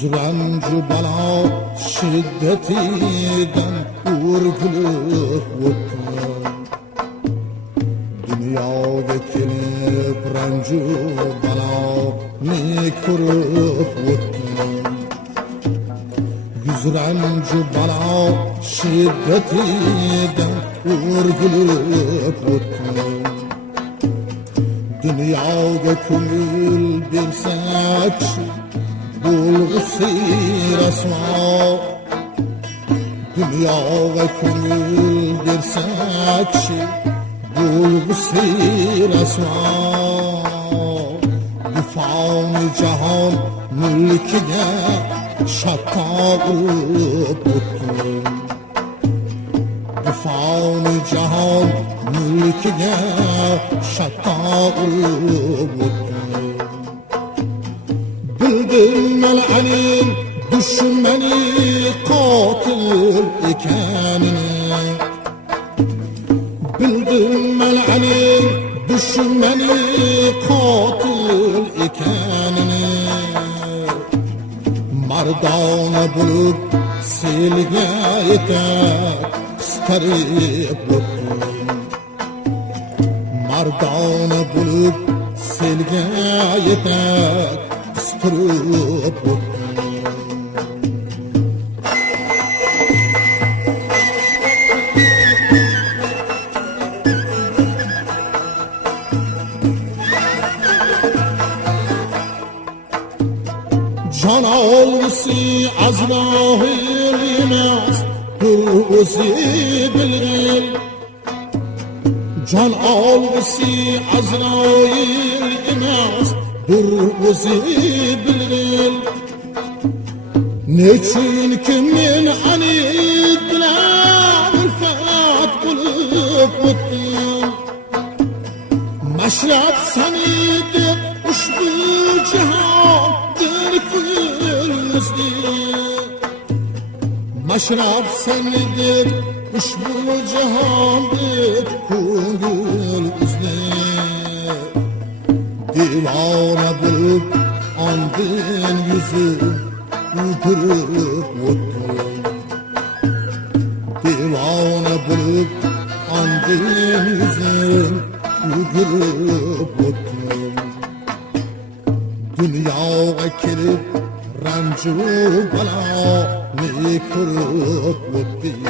Güzrancu bala şiddetinden urgulup o'tdim. Dunyoga kelib ranju baloni ko'rib o'tdim. Güzrancu bala şiddetinden urgulup o'tdim. Dunyoga ko'ngil bersak bulg'usi rasvo, dunyoga ko'ngil bersak bulg'usi rasvo. Bu foni jahon mulkiga shaqqoq urib o'tdim. Bu foni jahon mulkiga shaqqoq urib o'tdim. Bildim mal'anin düşmeni qatil ekanini. Bildim mal'anin düşmeni qatil ekanini. Mardona bo'lib selga yetar qisqarib o'tdim. Mardona bo'lib selga yetar qisqarib o'tdim. Can olg'isi Azroil emas, bir o'zi bilgil. Can olg'isi Azroil emas, bir o'zi bilgil. Nechunki men anid bilan ulfat bo'lib o'tdim. Mashrab sani deb ushbu jahon Mashrab seni deb ushbu jahon deb ko'ngil uzdi. Divona bo'lib ondin yuzib o'tirib o'tdim. Divona bo'lib ondin yuzib o'tirib o'tdim. Dunyoga kelib ranju baloni ko'rib o'tdim.